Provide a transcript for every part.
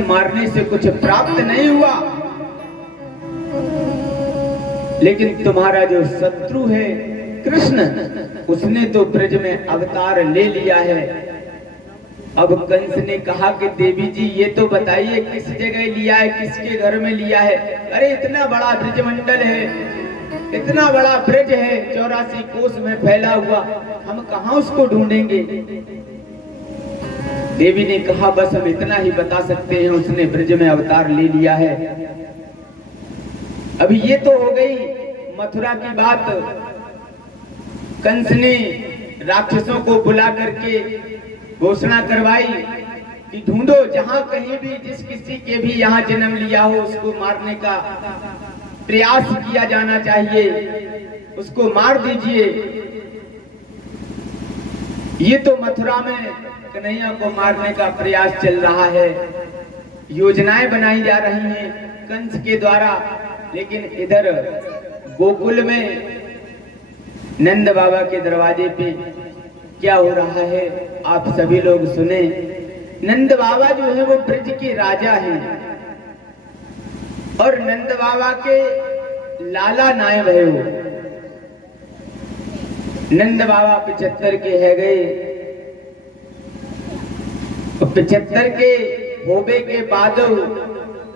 मारने से कुछ प्राप्त नहीं हुआ, लेकिन तुम्हारा जो शत्रु है कृष्ण, उसने तो ब्रज में अवतार ले लिया है। अब कंस ने कहा कि देवी जी ये तो बताइए किस जगह लिया है, किसके घर में लिया है। अरे इतना बड़ा ब्रज मंडल है, इतना बड़ा ब्रज है, 84 कोस में फैला हुआ, हम कहां उसको ढूंढेंगे। देवी ने कहा बस हम इतना ही बता सकते हैं, उसने ब्रज में अवतार ले लिया है। अभी ये तो हो गई मथुरा की बात। कंस ने राक्षसों को बुला करके घोषणा करवाई कि ढूंढो, जहां कहीं भी जिस किसी के भी यहाँ जन्म लिया हो उसको मारने का प्रयास किया जाना चाहिए, उसको मार दीजिए। ये तो मथुरा में कन्हैया को मारने का प्रयास चल रहा है, योजनाएं बनाई जा रही हैं कंस के द्वारा। लेकिन इधर गोकुल में नंद बाबा के दरवाजे पे क्या हो रहा है आप सभी लोग सुने। नंद बाबा जो है वो ब्रज के राजा हैं और नंद बाबा के लाला नायब है वो। नंद बाबा 75 के है गए, 75 के होबे के बाद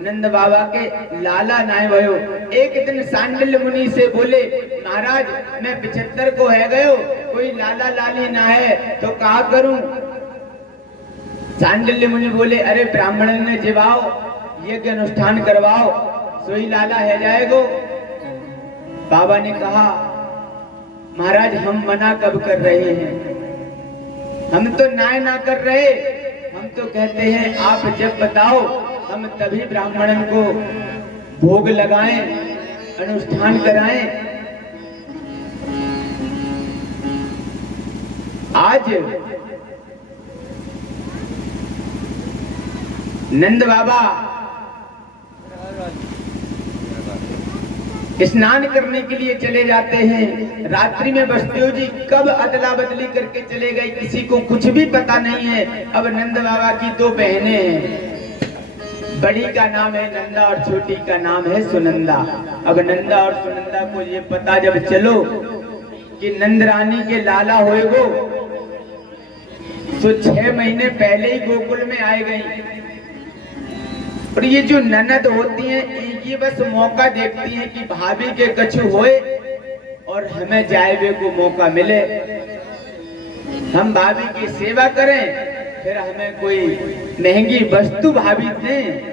नंद बाबा के लाला नायब भयो। एक दिन सांडिल्य मुनि से बोले महाराज मैं 75 को है गयो, कोई लाला लाली ना है तो कहा करूं। सांडिल्य मुनि बोले अरे ब्राह्मण ने जिवाओ, यज्ञ अनुष्ठान करवाओ, सोई लाला है जाएगो। बाबा ने कहा महाराज हम मना कब कर रहे हैं, हम तो ना कर रहे, हम तो कहते हैं आप जब बताओ हम तभी ब्राह्मणन को भोग लगाएं, अनुष्ठान कराएं। आज नंद बाबा स्नान करने के लिए चले जाते हैं। रात्रि में बसदेव जी कब अदला बदली करके चले गए किसी को कुछ भी पता नहीं है। अब नंद बाबा की 2 बहनें हैं, बड़ी का नाम है नंदा और छोटी का नाम है सुनंदा। अब नंदा और सुनंदा को ये पता जब चलो कि नंद रानी के लाला होएगो, तो 6 महीने पहले ही गोकुल में आए गई। और ये जो ननद होती हैं ये बस मौका देखती हैं कि भाभी के कछु होए और हमें जाए को मौका मिले, हम भाभी की सेवा करें, फिर हमें कोई महंगी वस्तु भाभी दें।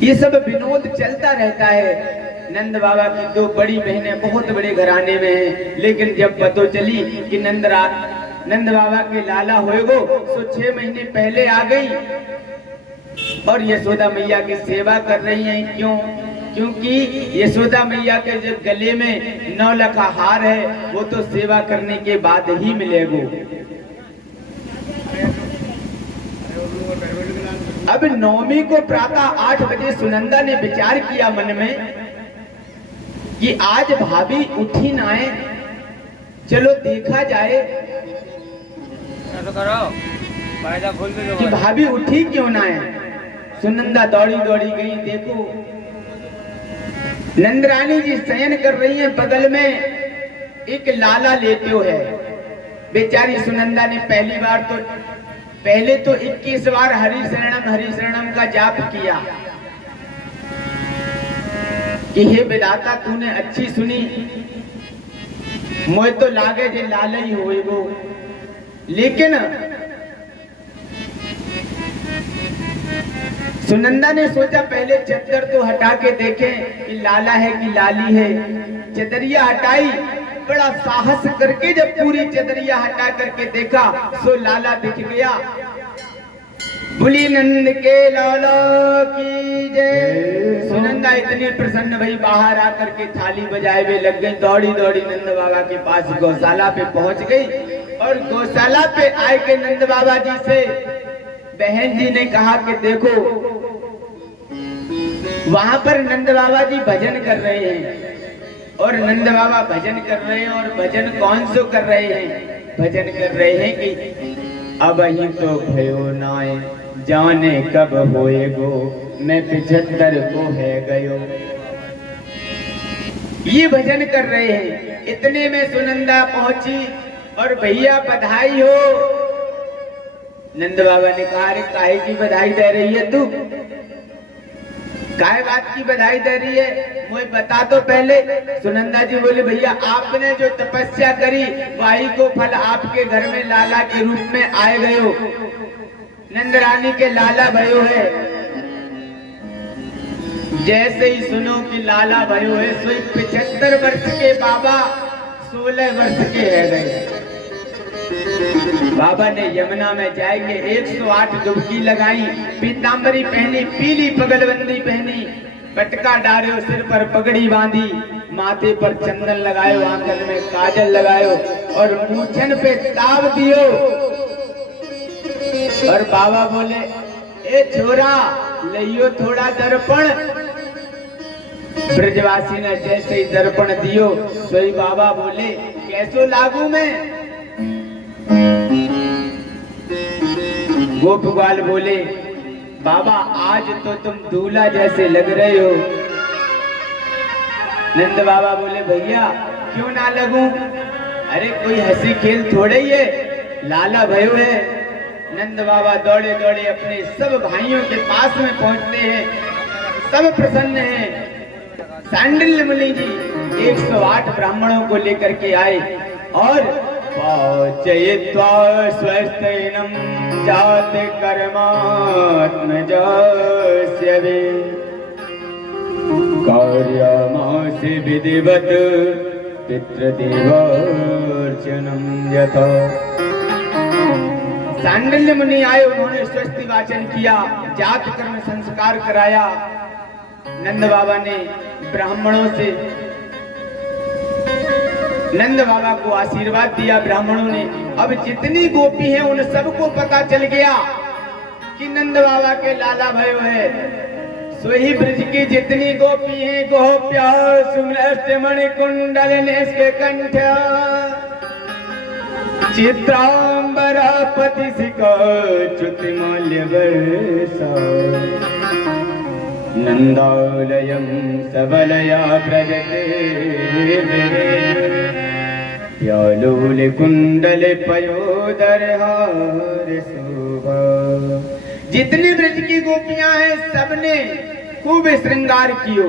ये सब विनोद चलता रहता है। नंद बाबा की 2 बड़ी बहनें बहुत बड़े घराने में हैं, लेकिन जब पता चली कि नंद बाबा के लाला होएगो तो 6 महीने पहले आ गई और यशोदा मैया की सेवा कर रही हैं। क्यों? क्योंकि यशोदा मैया के जो गले में 9 लखा हार है वो तो सेवा करने के बाद ही मिलेगो। अब नवमी को प्रातः 8 बजे सुनंदा ने विचार किया मन में कि आज भाभी उठी ना है, चलो देखा जाए कि भाभी उठी क्यों ना है। सुनंदा दौड़ी दौड़ी गई, देखो नंदरानी जी शयन कर रही हैं, बगल में एक लाला लेट्यो है। बेचारी सुनंदा ने पहले तो 21 बार हरि शरणम का जाप किया कि हे विधाता तूने अच्छी सुनी, मोए तो लागे जे लाला ही होएगो। लेकिन सुनंदा ने सोचा पहले चद्दर तो हटा के देखें कि लाला है कि लाली है। चदरिया हटाई, बड़ा साहस करके जब पूरी चदरिया हटा करके देखा सो लाला दिख गया। बोली नंद के लाला की जय। सुनंदा इतनी प्रसन्न भई बाहर आकर के थाली बजाए हुए लग गई। दौड़ी दौड़ी नंद बाबा के पास गौशाला पे पहुंच गई और गौशाला पे आए के नंद बाबा जी से बहन जी ने कहा कि देखो वहां पर नंद बाबा जी भजन कर रहे हैं और नंद बाबा भजन कर रहे हैं। और भजन कौन सो कर रहे हैं? भजन कर रहे हैं कि अब ही तो भयो नाय जाने कब होएगो मैं 75 को है गयो। ये भजन कर रहे हैं। इतने में सुनंदा पहुंची और भैया बधाई हो। नंद बाबा ने कहा, अरे काहे की बधाई दे रही है तू, काय बात की बधाई दे रही है, मुझे बता तो पहले। सुनंदा जी बोले, भैया आपने जो तपस्या करी वही को फल आपके घर में लाला के रूप में आए गयो, नंद रानी के लाला भयो है। जैसे ही सुनो कि लाला भयो है, सोई 75 वर्ष के बाबा 16 वर्ष के रह गए। बाबा ने यमुना में जाएंगे 108 डुबकी लगाई, पीतांबरी पहनी, पीली पगलबंदी पहनी, पटका डालो, सिर पर पगड़ी बांधी, माथे पर चंदन लगायो, आंखन में काजल लगायो और मूछन पे ताव दियो। और बाबा बोले, ए छोरा लियो थोड़ा दर्पण। ब्रजवासी ने जैसे ही दर्पण दियो, सोई बाबा बोले, कैसो लागू मैं। गोपगवाल बोले, बाबा आज तो तुम दूल्हा जैसे लग रहे हो। नंद बाबा बोले, भैया क्यों ना लगूं, अरे कोई हंसी खेल थोड़े ही है, लाला भयो है। नंद बाबा दौड़े दौड़े अपने सब भाइयों के पास में पहुंचते हैं, सब प्रसन्न हैं। सांडिल्य मुनि जी 108 ब्राह्मणों को लेकर के आए और पाचयित्वा स्वस्थैनं जाते कर्मात्मजस्य वे कार्यमासि विधिवत् पितृदेवार्चनं यथा। सांडिल्य मुनि आए, उन्होंने स्वस्ति वाचन किया, जात कर्म संस्कार कराया। नंद बाबा ने ब्राह्मणों से नंद बाबा को आशीर्वाद दिया ब्राह्मणों ने। अब जितनी गोपी हैं उन सबको पता चल गया कि नंद बाबा के लाला भयो है। सोही ब्रज की जितनी गोपी हैं, गोप्या सुमृष्टमणि कुंडल के कंठ, चित्रांबरा पति सिका च्युति माल्य वर्षा, नंदालयं सबलया प्रजते प्यालोल कुंडल पयोदर हार शोभा। जितनी ब्रज की गोपियां हैं सबने खूब श्रृंगार कियो।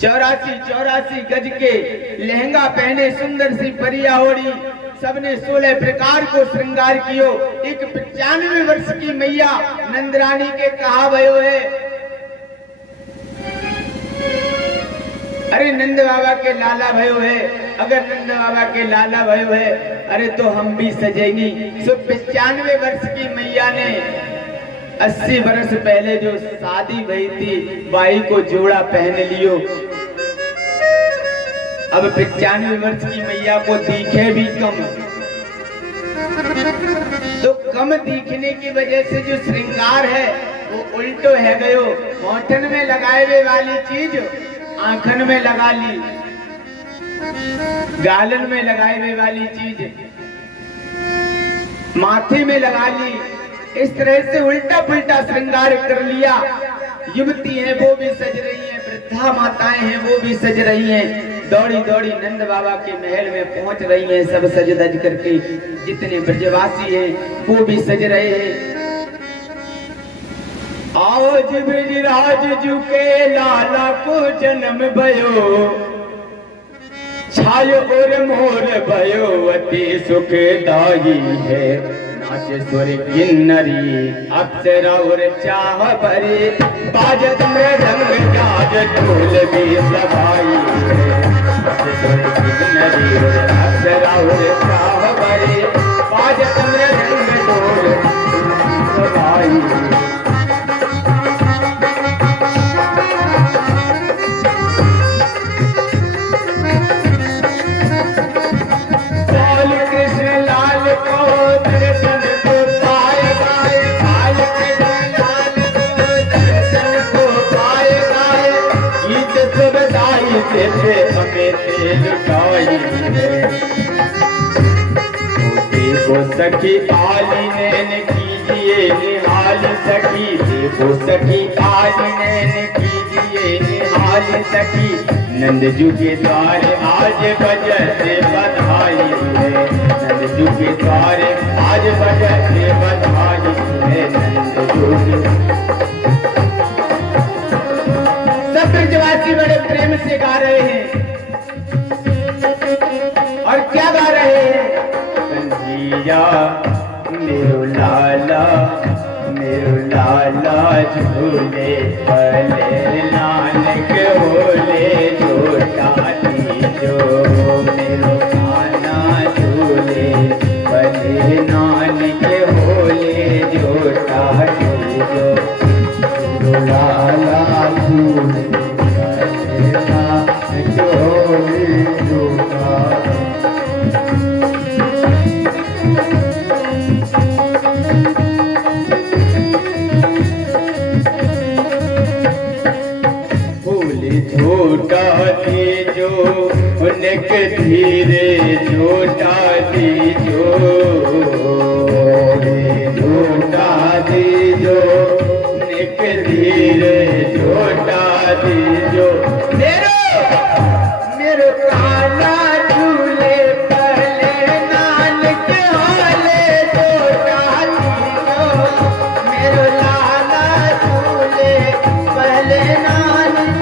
84 गज के लहंगा पहने, सुंदर सी परिया ओढ़ी, सबने 16 प्रकार को श्रृंगार कियो। एक 95 वर्ष की मैया नंदरानी के कहा भयो है, अरे नंद बाबा के लाला भयो है, अगर नंद बाबा के लाला भयो है, अरे तो हम भी सजेंगी। 95 वर्ष की मैया ने 80 वर्ष पहले जो शादी भई थी बाई को जोड़ा पहन लियो। अब 95 वर्ष की मैया को दिखे भी कम, तो कम दिखने की वजह से जो श्रृंगार है वो उल्टो है गयो। होठन में लगाए हुए वाली चीज आंखन में लगा ली, गालन में लगाए हुए वाली चीज माथे में लगा ली। इस तरह से उल्टा पुल्टा श्रृंगार कर लिया। युवती हैं वो भी सज रही हैं, वृद्धा माताएं हैं वो भी सज रही हैं। दौड़ी दौड़ी नंद बाबा के महल में पहुंच रही हैं, सब सज धज करके। जितने ब्रजवासी हैं वो भी सज रहे हैं। आज ब्रजराज जू के लाला को जन्म भयो, छायो और मोर भयो अति सुखदाई है। नाच सुर किन्नरी अप्सरा और चाह भरी, बाजत में रंग जाज ढोल भी सभाई है। नाच सुर किन्नरी अप्सरा और चाह भरी, बाजत में रंग ढोल सभाई है। देखो सखी आली नैन कीजिए निहार, ओ सखी आज नैन कीजिए निहाल सखी, नंदजू के द्वार आज बजते बधाई है, नंदजू के द्वार आज बजते बधाई है, नंदजू के। सब ब्रजवासी बड़े प्रेम से गा रहे हैं और क्या गा रहे हैं? कंजिया मेरो लाला झूले पले नानक होले झूठा जो, मेरो काना झूले पले नानक होले झूठा जो, मेरो लाला झूले पले नानक होले झूठा। झूठा दीजो उनक धीरे झूठा दीजो, झूठा दीजो उनक धीरे झूठा दीजो, मेरो काला झूले पहले नानक होले झूठा दीजो, मेरो लाला झूले पहले नानक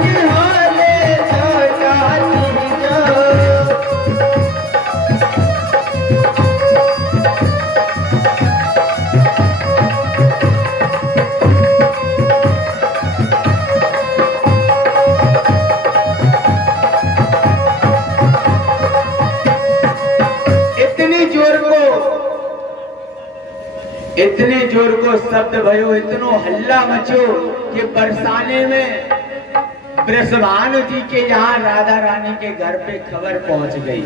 इतने जोर को शब्द भयो, इतनो हल्ला मचो कि बरसाने में ब्रजभानु जी के यहाँ राधा रानी के घर पे खबर पहुंच गई।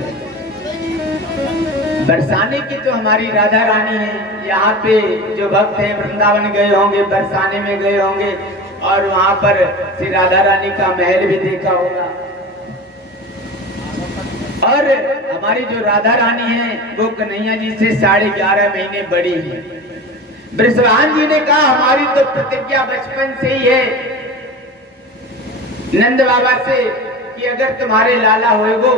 बरसाने की तो हमारी राधा रानी है, यहाँ पे जो भक्त हैं वृंदावन गए होंगे, बरसाने में गए होंगे और वहां पर श्री राधा रानी का महल भी देखा होगा। और हमारी जो राधा रानी है वो कन्हैया जी से 11.5 महीने बड़ी है। ब्रजभान जी ने कहा हमारी तो प्रतिज्ञा बचपन से ही है नंद बाबा से कि अगर तुम्हारे लाला होएगो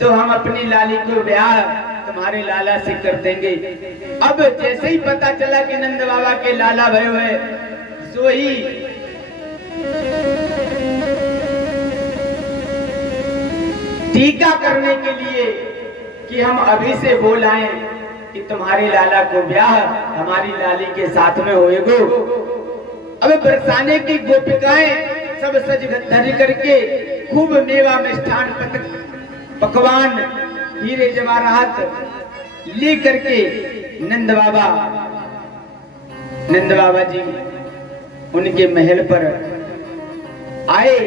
तो हम अपनी लाली को ब्याह तुम्हारे लाला से कर देंगे। अब जैसे ही पता चला कि नंद बाबा के लाला भयो है, सो ही टीका करने के लिए कि हम अभी से बोल आए कि तुम्हारे लाला को ब्याह हमारी लाली के साथ में होएगो। अब बरसाने की गोपिकाएं सब सज धज करके खूब मेवा मिष्ठान पकवान हीरे जवाहरात ले करके नंद बाबा जी उनके महल पर आए।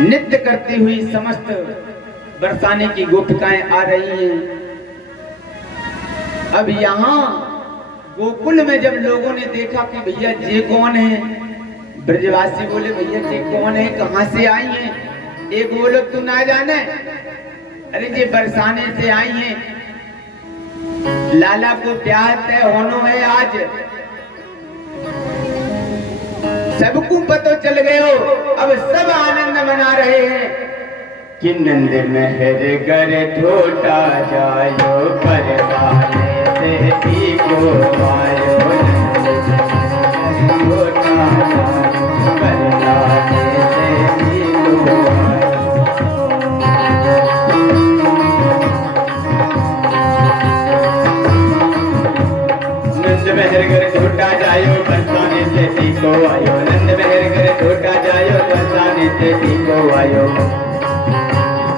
नृत्य करती हुई समस्त बरसाने की गोपिकाएं आ रही हैं। अब यहाँ गोकुल में जब लोगों ने देखा कि भैया ये कौन है, ब्रजवासी बोले भैया ये कौन है, कहाँ से आई हैं? एक बोलो तू ना जाने, अरे ये बरसाने से आई हैं, लाला को ब्याह तय होनो है आज। सबको पता चल गए हो, अब सब आनंद मना रहे हैं कि नंद महर घर ठोटा जायो, बरसाने से को आयो, नंद ठोटा जायो, बरसाने से को नंद महर घर ठोटा जायो, बरसाने से को आयो, नंद महर घर ठोटा जायो, बरसाने से को आयो।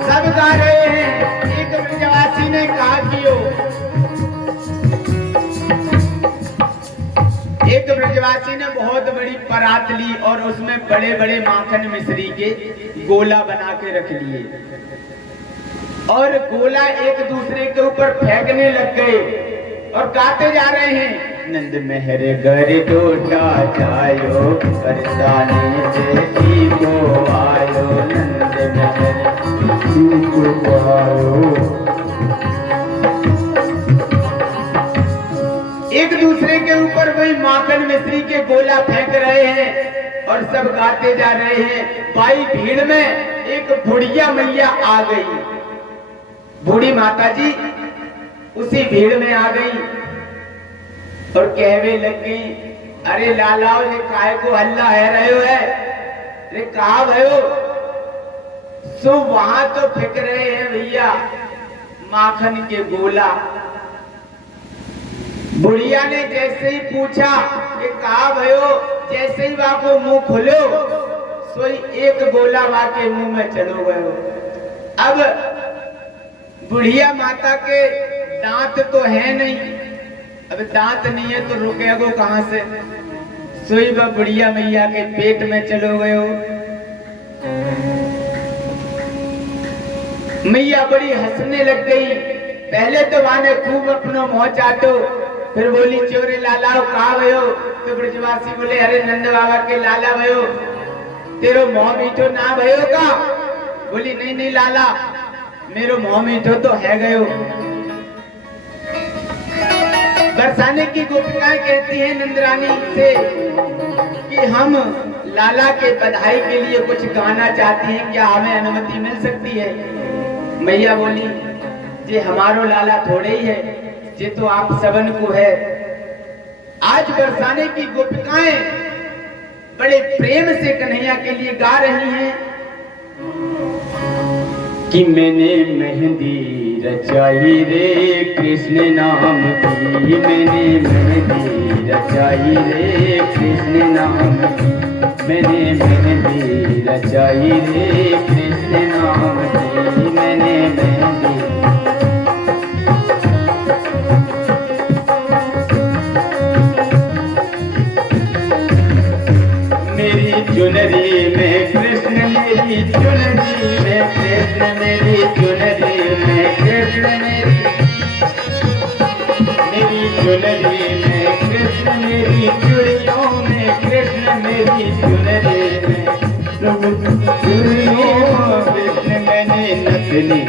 सब गा रहे हैं। एक ब्रजवासी ने कहा कि एक ब्रजवासी ने बहुत बड़ी परात ली और उसमें बड़े बड़े माखन मिश्री के गोला बना के रख लिए और गोला एक दूसरे के ऊपर फेंकने लग गए और गाते जा रहे हैं, नंद महर घर टूटा जायो, बरसाने से को आयो, नंद महर को आयो। एक दूसरे दूसरे के ऊपर वही माखन मिश्री के गोला फेंक रहे हैं और सब गाते जा रहे हैं। भाई भीड़ में एक बुढ़िया मैया आ गई, बूढ़ी माता जी उसी भीड़ में आ गई और कहवे लग गई, अरे लाला ये काय को हल्ला है रहे हो है, अरे कहा भयो? सो वहां तो फेंक रहे हैं भैया माखन के गोला। बुढ़िया ने जैसे ही पूछा कि कहा भयो, जैसे ही वहां को मुंह खोलो सोई एक गोला वहां के मुंह में चलो गयो। अब बुढ़िया माता के दांत तो है नहीं, अब दांत नहीं है तो रुकेगो कहां से? सोई वह बुढ़िया मैया के पेट में चलो गयो। मैया बड़ी हंसने लग गई। पहले तो वाने खूब अपनो मुंह चाटो, फिर बोली चोरे लाला कहा भयो? तो ब्रजवासी बोले अरे नंद बाबा के लाला भयो, तेरो मुंह मीठो ना भयो का? बोली नहीं नहीं लाला मेरो मुंह मीठो तो है गयो। बरसाने की गोपिकाएं कहती हैं नंदरानी से कि हम लाला के बधाई के लिए कुछ गाना चाहती हैं, क्या हमें अनुमति मिल सकती है? मैया बोली जे हमारो लाला थोड़े ही है, जे तो आप सबन को है। आज बरसाने की गोपिकाएं बड़े प्रेम से कन्हैया के लिए गा रही हैं कि मैंने मेहंदी रचाई रे कृष्ण नाम की, मैंने मेहंदी रचाई रे कृष्ण नाम की, मैंने मेहंदी रचाई रे कृष्ण नाम की, मैंने मेहंदी। मेरी चुनरी में कृष्ण, मेरी चुनरी में कृष्ण, मेरी चुनरी में कृष्ण, मेरी चुनरी में कृष्ण, मेरी चूड़ियों में कृष्ण, मेरी चुनरी में चूड़ियों कृष्ण, मैंने नथनी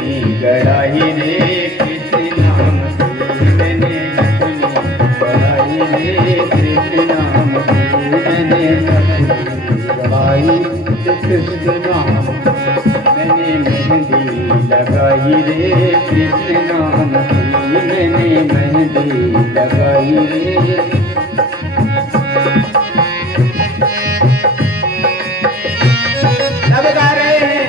गढ़ाई रे कृष्ण नाम की, मैंने नथनी गढ़ाई रे कृष्ण नाम की, मैंने नथनी कृष्ण नाम, मैंने मेहंदी लगाई रे कृष्ण नाम की, मैंने मेहंदी लगाई रे। सब गा रहे हैं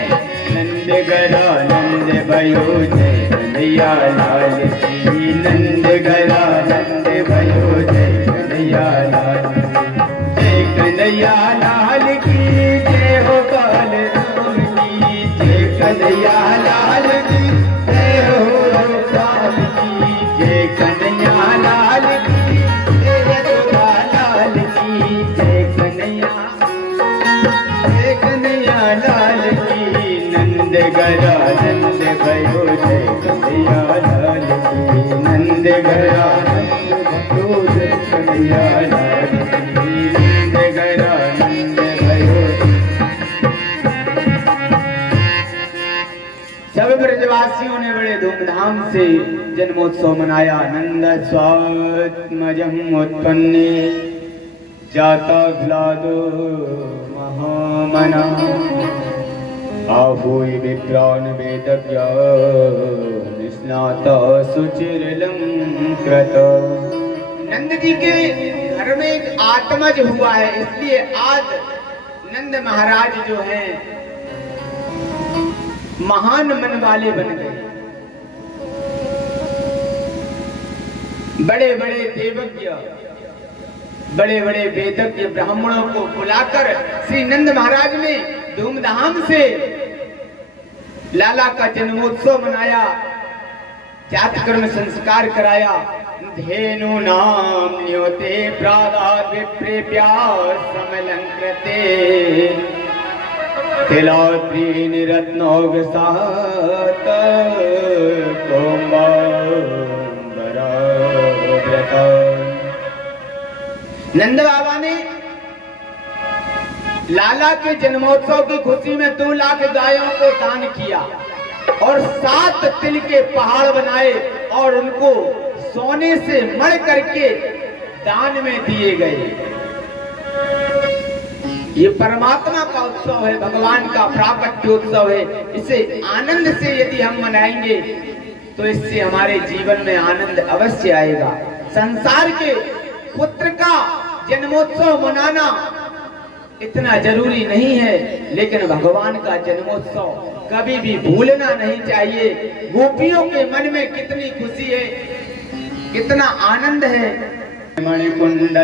नंद गरा नंद भयो जय कन्हैया लाल की, नंद गरा नंद भयो जय कन्हैया लाल, जय कन्हैया लाल की जय हो काल राम की, जय कन्हैया लाल की जय हो काल की, जय कन्हैया लाल की जय यशोदा लाल की, जय कन्हैया लाल की। नंद गरा नंद भयो जय कन्हैया लाल की, नंद गरा नंद भयो जय कन्हैया लाल की, नंद गरा नंद भयो। सब ब्रजवासियों ने बड़े धूमधाम से जन्मोत्सव मनाया। नंद स्वात्मजम उत्पन्ने जाता व्लादो महामना, आहूय विप्रान वेदज्ञा निस्नाता सुचिरलंकृत। नंद जी के घर में एक आत्मज हुआ है, इसलिए आज नंद महाराज जो हैं महान मन वाले बन गए। बड़े बड़े देवज्ञ, बड़े बड़े वेदज्ञ ब्राह्मणों को बुलाकर श्री नंद महाराज ने धूमधाम से लाला का जन्मोत्सव मनाया, जातकर्म संस्कार कराया। धेनु नाम न्योते प्रादाद विप्रेप्या समलंकृते, तिलात्रीन रत्नोगसात कोम्बाम्बराव्रता। नंद बाबा ने लाला के जन्मोत्सव की खुशी में 2 लाख गायों को दान किया और 7 तिल के पहाड़ बनाए और उनको सोने से मढ़ करके दान में दिए गए। ये परमात्मा का उत्सव है, भगवान का प्राकट्योत्सव है। इसे आनंद से यदि हम मनाएंगे तो इससे हमारे जीवन में आनंद अवश्य आएगा। संसार के पुत्र का जन्मोत्सव मनाना इतना जरूरी नहीं है, लेकिन भगवान का जन्मोत्सव कभी भी भूलना नहीं चाहिए। गोपियों के मन में कितनी खुशी है, कितना आनंद है। मणिकुंडल